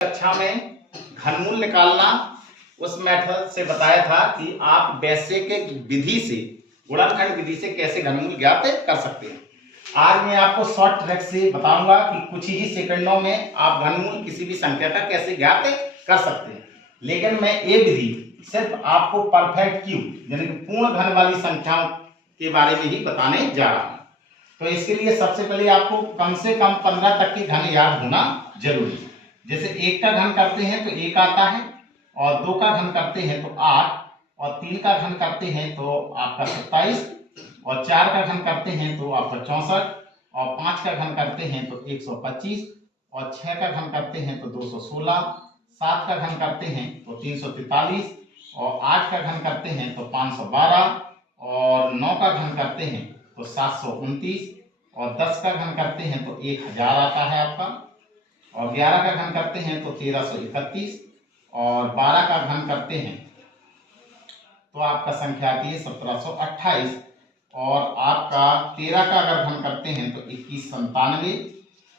कक्षा में घनमूल निकालना उस मेथड से बताया था कि आप वैश्विक विधि से गुणनखंड विधि से कैसे घनमूल ज्ञात कर सकते हैं। आज मैं आपको शॉर्ट ट्रिक से बताऊंगा कि कुछ ही सेकंडों में आप घनमूल किसी भी संख्या का कैसे ज्ञात कर सकते हैं। लेकिन मैं ये विधि सिर्फ आपको परफेक्ट क्यूब यानी कि पूर्ण घन वाली संख्याओं के बारे में ही बताने जा रहा हूं। तो इसके लिए सबसे पहले आपको कम से कम 15 तक के घन याद होना जरूरी है। जैसे 1 का घन करते हैं तो 1 आता है, और 2 का घन करते हैं तो 8, और 3 का घन करते हैं तो आपका 27, और 4 का घन करते हैं तो आपका 64, और 5 का घन करते हैं तो 125, और 6 का घन करते हैं तो 216, 7 का घन करते हैं तो 343, और 8 का घन करते हैं तो 512, और 9 का घन करते हैं तो 729, और 10 का घन करते हैं तो 1000 आता है आपका, और 11 का घन करते हैं तो 1331, और 12 का घन करते हैं तो आपका संख्या आती है 1728, और आपका 13 का अगर घन करते हैं तो 2197,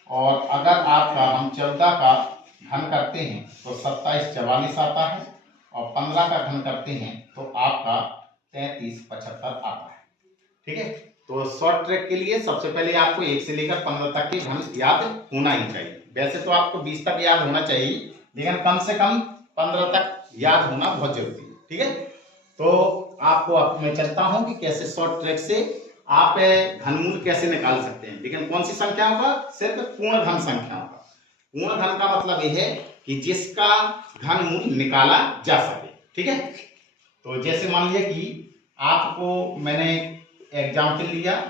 और अगर आपका हम 14 का घन करते हैं तो 2744 आता है, और 15 का घन करते हैं तो आपका 3375 आता है। ठीक है, तो शॉर्ट ट्रिक के लिए सबसे पहले आपको 1 से लेकर 15 तक के घन याद होना ही चाहिए। वैसे तो आपको 20 तक याद होना चाहिए, लेकिन कम से कम 15 तक याद होना बहुत जरूरी है। ठीक है, तो आपको अब मैं चलता हूं कि कैसे शॉर्ट ट्रिक से आप घनमूल कैसे निकाल सकते हैं। लेकिन कौन सी संख्याओं का? सिर्फ पूर्ण घन संख्याओं का। पूर्ण घन का मतलब यह है कि जिसका घनमूल निकाला जा सके। ठीक है, तो जैसे मान लिया कि आपको मैंने एग्जाम्पल लिया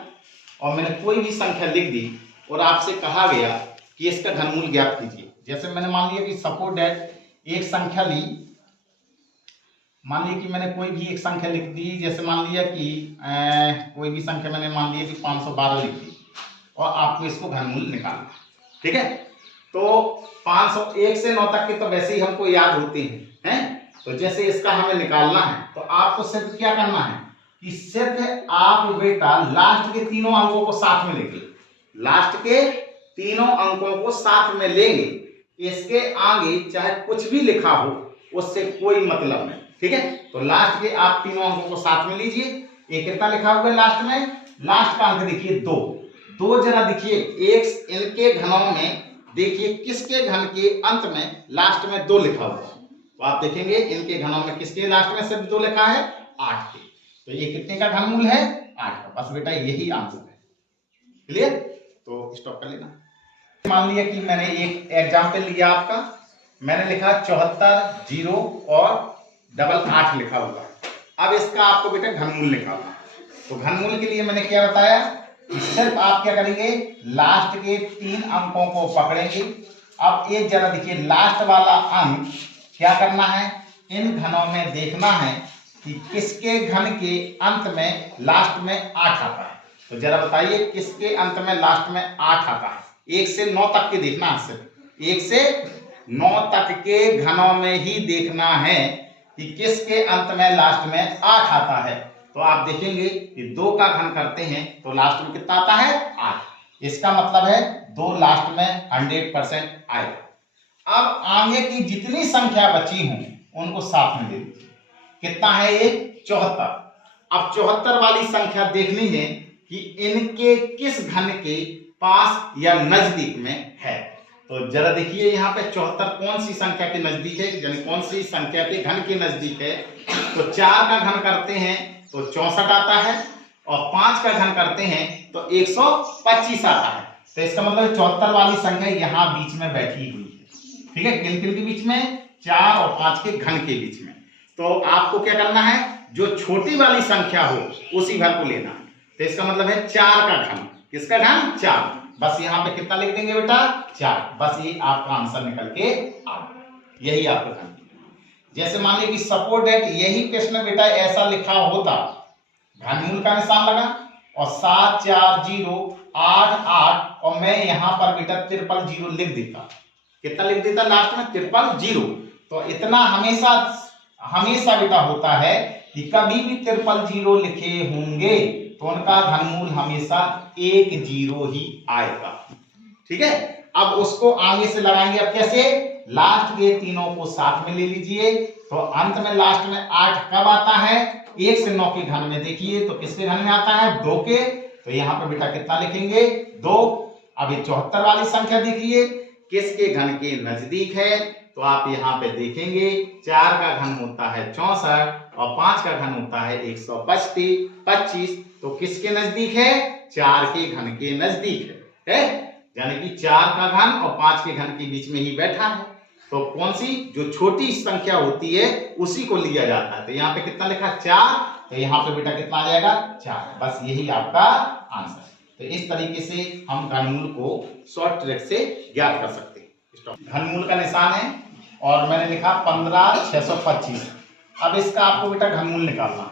और मैंने कोई भी संख्या लिख दी और आपसे कहा गया कि इसका घनमूल ज्ञात कीजिए। जैसे मैंने मान लिया कि सपोज दैट एक संख्या ली, मान लिया कि मैंने कोई भी एक संख्या लिख दी। जैसे मान लिया कि कोई भी संख्या मैंने मान लिया कि 512 लिख दी और आपको इसको घनमूल निकालना। ठीक है, तो 501 से 9 तक के तो वैसे ही हमको याद होते हैं। तो जैसे इसका हमें निकालना है तो आपको सिर्फ क्या करना है कि सिर्फ आप बेटा लास्ट के तीनों अंकों को साथ में लेंगे। लास्ट के तीनों अंकों को साथ में लेंगे, इसके आगे चाहे कुछ भी लिखा हो उससे कोई मतलब नहीं। ठीक है, तो लास्ट के आप तीनों अंकों को साथ में लीजिए। ये कितना लिखा हुआ है लास्ट में? लास्ट का अंक देखिए 2। 2 जरा देखिए एक इनके घनों में देखिए किसके घन के अंत में लास्ट में 2 लिखा हुआ है। तो आप देखेंगे इनके घनों में किसके लास्ट में सिर्फ 2 लिखा है? 8 के। तो ये कितने का घनमूल है? 8 का। बस बेटा यही आंसर है। क्लियर? तो स्टॉप कर लेना। मान लिया कि मैंने एक एग्जाम्पल लिया आपका, मैंने लिखा 74 0 और 8 लिखा हुआ है। अब इसका आपको बेटा घनमूल निकालना। तो घनमूल के लिए मैंने क्या बताया कि सिर्फ आप क्या करेंगे, लास्ट के 3 अंकों को पकड़ेंगे। अब ये जरा देखिए लास्ट वाला अंक क्या करना है, इन घनों में देखना है कि किसके घन के अंत में लास्ट में 8 आता है। तो जरा बताइए किसके अंत में लास्ट में 8 आता है? 1 से 9 तक के देखना है। सिर्फ 1 से 9 तक के घनों में ही देखना है कि किसके अंत में लास्ट में 8 आता है। तो आप देखेंगे कि 2 का घन करते हैं तो लास्ट में कितना आता है? 8। इसका मतलब है 2 लास्ट में 100% आएगा। अब आगे की जितनी संख्या बची हों उनको साथ में दे दीजिए। कितना है ये? 74। अब 74 वाली संख्या देखनी है कि इनके किस घन के पास या नजदीक में है। तो जरा देखिए यहाँ पे 74 कौन सी संख्या के नजदीक है, यानी कौन सी संख्या के घन के नजदीक है। तो 4 का घन करते हैं तो 64 आता है, और 5 का घन करते हैं तो 125 आता है। तो इसका मतलब 74 वाली संख्या यहाँ बीच में बैठी हुई है। ठीक है, किन किन के बीच में? 4 और 5 के घन के बीच में। तो आपको क्या करना है, जो छोटी वाली संख्या हो उसी घन को लेना है। तो इसका मतलब है 4 का घन। किसका घन? 4। बस यहाँ पे कितना लिख देंगे बेटा? 4। बस ये आपका आंसर निकल के आ गया। यही आपका घन। जैसे मान लीजिए कि सपोज दैट यही प्रश्न बेटा ऐसा लिखा होता, घनमूल का निशान लगा और 7 4 0 8 8, और मैं यहाँ पर बेटा 000 लिख देता। कितना लिख देता लास्ट में? 000। तो इतना हमेशा बेटा होता है कि कभी भी 000 लिखे होंगे तो उनका घनमूल हमेशा 1 0 ही आएगा। ठीक है, अब उसको आगे से लगाएंगे। अब कैसे? लास्ट के तीनों को साथ में ले लीजिए, तो अंत में लास्ट में 8 कब आता है? 1 से 9 के घन में। देखिए तो किसके घन में आता है? 2 के। तो यहाँ पे बेटा कितना लिखेंगे? 2। अब ये 74 वाली संख्या देखिए किसके घन के नजदीक है? तो आप यहाँ पे देखेंगे 4 का घन होता है 64 और 5 का घन होता है 125। तो किसके नजदीक है? 4 के घन के नजदीक है, यानी कि 4 का घन और 5 के घन के बीच में ही बैठा है। तो कौन सी जो छोटी संख्या होती है उसी को लिया जाता है। तो यहाँ पे कितना लिखा? 4। तो यहाँ पे बेटा कितना आ जाएगा? 4। बस यही आपका आंसर। तो इस तरीके से हम घनमूल को शॉर्ट ट्रिक से ज्ञात कर सकते हैं। घनमूल का निशान है और मैंने लिखा 15,625। अब इसका आपको बेटा घनमूल निकालना,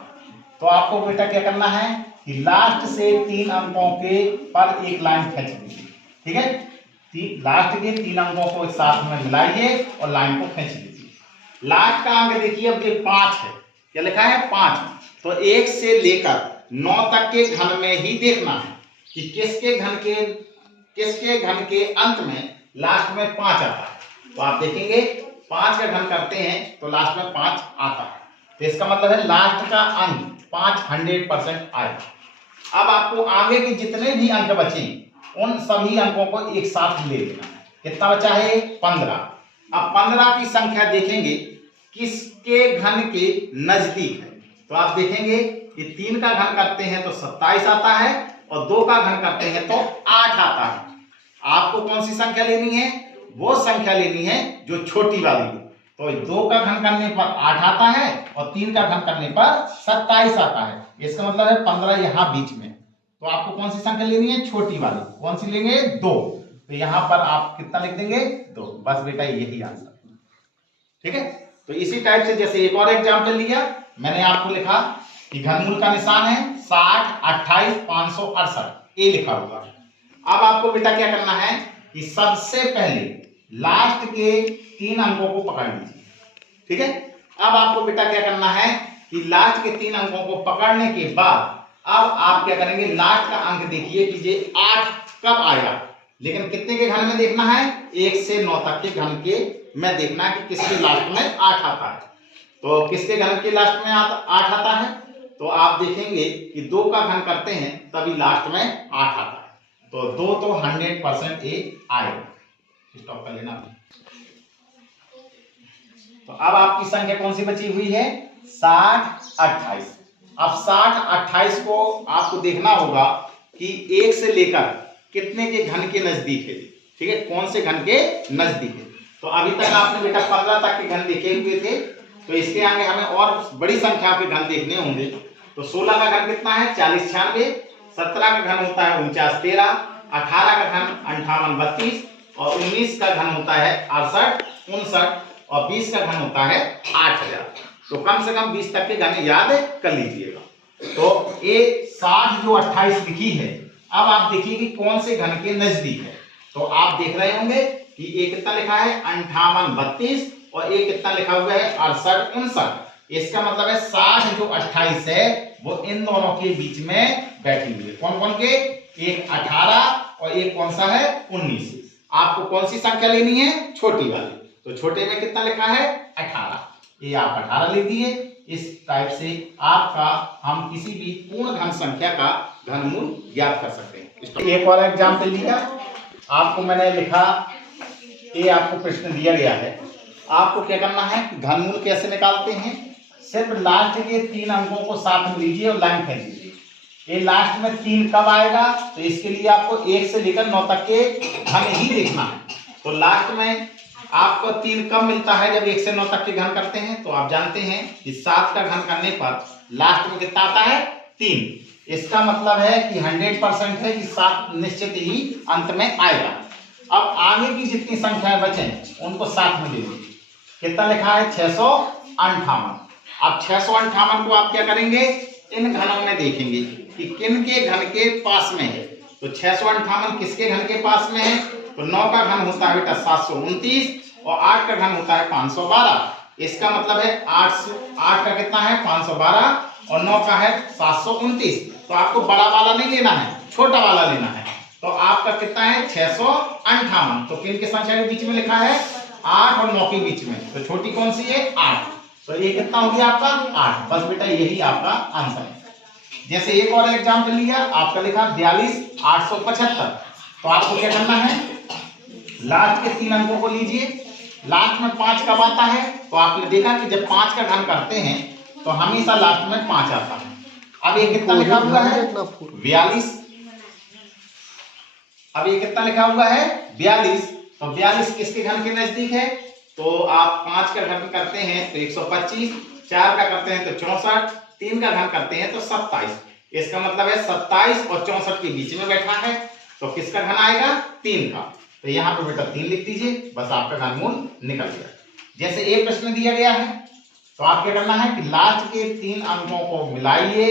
तो आपको बेटा क्या करना है कि लास्ट से 3 अंकों के पर एक लाइन खींच लीजिए। ठीक है, लास्ट के 3 अंकों को साथ में मिलाइए और लाइन को खींच लीजिए। लास्ट का अंक देखिए अब ये 5 है, क्या लिखा है? 5। तो 1 से लेकर 9 तक के घन में ही देखना है कि किसके घन के अंत में लास्ट में 5 आता है। तो आप देखेंगे 5 का घन करते हैं तो लास्ट में 5 आता है, तो इसका मतलब है लास्ट का अंक 5 100% आएगा। अब आपको आगे के जितने भी अंक बचे उन सभी अंकों को एक साथ ले लेना है। कितना बचा है? 15। अब 15 की संख्या देखेंगे किसके घन के नजदीक है। तो आप देखेंगे कि 3 का घन करते हैं तो 27 आता है और 2 का घन करते हैं तो 8 आता है। आपको कौन सी संख्या लेनी है? वो संख्या लेनी है जो छोटी वाली हो। तो 2 का घन करने पर 8 आता है और 3 का घन करने पर 27 आता है। इसका मतलब है 15 यहाँ बीच में। तो आपको कौन सी संख्या लेनी है? छोटी वाली। कौन सी लेंगे? 2। तो यहाँ पर आप कितना लिख देंगे? 2। बस बेटा यही आंसर। ठीक है, तो इसी टाइप से जैसे एक और एग्जाम्पल लिया, मैंने आपको लिखा कि घनमूल का निशान है 60, 28, 568, ए लिखा होगा। अब आपको बेटा क्या करना है कि सबसे पहले लास्ट के 3 अंकों को पकड़ लीजिए। ठीक है, अब आपको बेटा क्या करना है कि लास्ट के 3 अंकों को पकड़ने के बाद अब आप क्या करेंगे? लास्ट का अंक देखिए कि ये 8 कब आएगा, लेकिन कितने के घन में देखना है? 1 से 9 तक के घन के में देखना है कि किसके लास्ट में 8 आता है। तो किसके घन के लास्ट में 8 आता है? तो आप देखेंगे कि 2 का घन करते हैं तभी लास्ट में 8 आता है। तो 2 तो 100% ए आएगा। स्टॉप कर लेना। तो अब आपकी संख्या कौन सी बची हुई है? 60, 28। अब 60, 28 को आपको देखना होगा कि 1 से लेकर कितने के घन के नजदीक है। ठीक है, कौन से घन के नजदीक है। तो अभी तक आपने बेटा 15 तक के घन देखे हुए थे, तो इसके आगे हमें और बड़ी संख्या के घन देखने होंगे। तो 16 का घन कितना है? 40, 96। 17 का घन होता है 49, 13। 18 का घन 58, 32 और 19 का घन होता है 68, 59 और 20 का घन होता है 8000। तो कम से कम 20 तक के घन याद कर लीजिएगा। तो ये 60 जो 28 लिखी है, अब आप देखिए कि कौन से घन के नजदीक है। तो आप देख रहे होंगे कि ये कितना लिखा है? 58, 32 और ये कितना लिखा हुआ है? 68, 59। इसका मतलब है 60 जो 28 है वो इन दोनों के बीच में बैठी हुई है। कौन कौन के? एक 18 और एक कौन सा है? 19। आपको कौन सी संख्या लेनी है? छोटी वाली। तो छोटे में कितना लिखा है? 18। ये आप 18 ले दिए। इस टाइप से आपका हम किसी भी पूर्ण घन संख्या का घनमूल ज्ञात कर सकते हैं। एक और एग्जाम्पल लिया, आपको मैंने लिखा, ये आपको प्रश्न दिया गया है। आपको क्या करना है कि घनमूल कैसे निकालते हैं? सिर्फ लास्ट के 3 अंकों को साथ में लीजिए और लाइन खींच लीजिए। ये लास्ट में 3 कब आएगा? तो इसके लिए आपको 1 से लेकर 9 तक के घन ही देखना है। तो लास्ट में आपको 3 कब मिलता है? जब 1 से 9 तक के घन करते हैं। तो आप जानते हैं कि 7 का घन करने पर लास्ट में कितना आता है? 3। इसका मतलब है कि 100% है कि 7 निश्चित ही अंत में आएगा। अब आगे की जितनी संख्याएं बचे उनको साथ में ले लीजिए। कितना लिखा है? 658। अब 658 को आप क्या करेंगे? इन घनों में देखेंगे कि किन के घन के पास में है। तो 658 किसके घन के पास में है? तो 9 का घन होता है बेटा 729 और 8 का घन होता है 512। इसका मतलब है 8 का कितना है? 512 और 9 का है 729। तो आपको बड़ा वाला नहीं लेना है, छोटा वाला लेना है। तो आपका कितना है? 658। तो किन के संख्या के बीच में लिखा है? 8 और 9 के बीच में, तो छोटी कौन सी है 8, तो ये कितना हो गया आपका 8। बस बेटा यही आपका आंसर है। जैसे एक और एग्जाम्पल लिया, आपका लिखा 42,875, तो आपको क्या करना है, लास्ट के 3 अंकों को लीजिए, लास्ट में 5 कब आता है, तो आपने देखा कि जब 5 का घन करते हैं तो हमेशा लास्ट में 5 आता है। अब ये कितना लिखा हुआ है 42, अब ये कितना लिखा हुआ है 42, तो 42 किसके घन के नजदीक है, तो आप 5 का घन करते हैं तो 125, 4 का करते हैं तो 64, 3 का घन करते हैं तो 27, इसका मतलब है 27 और 64 के बीच में बैठा है, तो किसका घन आएगा 3 का, तो यहाँ पे बेटा 3 लिख दीजिए, बस आपका घनमूल निकल गया। जैसे एक प्रश्न दिया गया है, तो आप क्या करना है कि लास्ट के 3 अंकों को मिलाइए।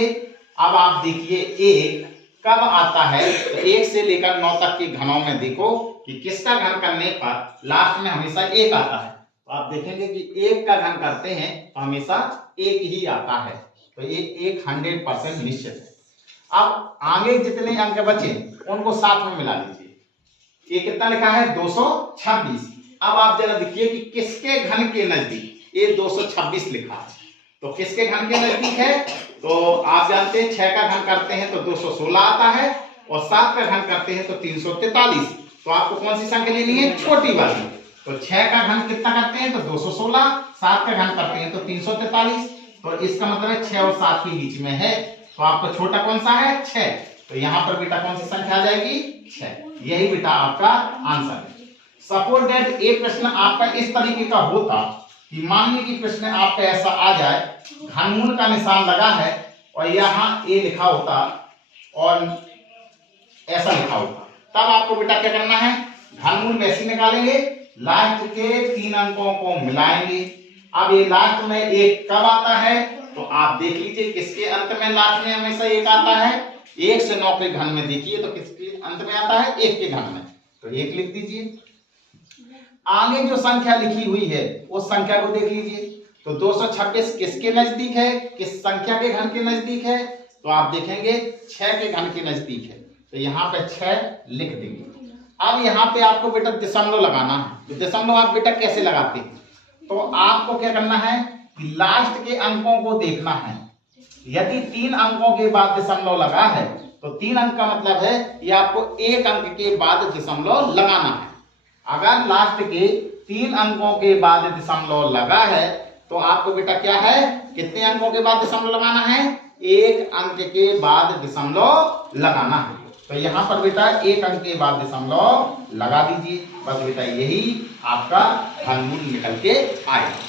अब आप देखिए 1 कब आता है, तो 1 से लेकर 9 तक के घनों में देखो कि किसका घन करने पर लास्ट में हमेशा 1 आता है, तो आप देखेंगे कि 1 का घन करते हैं तो हमेशा 1 ही आता है, तो ये 100% निश्चित है। अब आगे जितने अंक बचे उनको साथ में मिला लीजिए। ये कितना लिखा है 226, अब आप जरा देखिए कि किसके घन के नजदीक, ये 226 लिखा है, तो किसके घन के नजदीक है, तो आप जानते हैं 6 का घन करते हैं तो 216 आता है और 7 का घन करते हैं तो 343, तो आपको कौन सी संख्या लेनी है छोटी वाली, तो 6 का घन कितना करते हैं तो 216, 7 का घन करते हैं तो 343, तो इसका मतलब है 6 और 7 के बीच में है, तो आपका छोटा कौन सा है 6, तो यहाँ पर बेटा कौन सी संख्या आ जाएगी 6, यही बेटा आपका आंसर है। सपोज दैट एक प्रश्न आपका इस तरीके का होता कि मान लीजिए कि प्रश्न आपका ऐसा आ जाए, घनमूल का निशान लगा है और यहाँ ए लिखा होता और ऐसा लिखा होता, तब आपको बेटा क्या करना है, घनमूल वैसे निकालेंगे, लास्ट के 3 अंकों को मिलाएंगे। अब ये लास्ट में 1 कब आता है, तो आप देख लीजिए किसके अंत में लास्ट में हमेशा 1 आता है, 1 से 9 के घन में देखिए तो किसके अंत में आता है 1 के घन में, तो 1 लिख दीजिए। आगे जो संख्या लिखी हुई है उस संख्या को देख लीजिए, तो 226 किसके नजदीक है, किस संख्या के घन के नजदीक है, तो आप देखेंगे 6 के घन के नजदीक है, तो यहाँ पे 6 लिख देंगे। अब यहाँ पे आपको बेटा दशमलव लगाना है, तो दशमलव आप बेटा कैसे लगाते हैं, तो आपको क्या करना है कि लास्ट के अंकों को देखना है, यदि 3 अंकों के बाद दशमलव लगा है तो 3 अंक का मतलब है ये आपको 1 अंक के बाद दशमलव लगाना है। अगर लास्ट के 3 अंकों के बाद दशमलव लगा है तो आपको बेटा क्या है, कितने अंकों के बाद दशमलव लगाना है, 1 अंक के बाद दशमलव लगाना है, तो यहाँ पर बेटा 1 अंक के बाद दशमलव लगा दीजिए, बस बेटा यही आपका घनमूल निकल के आएगा।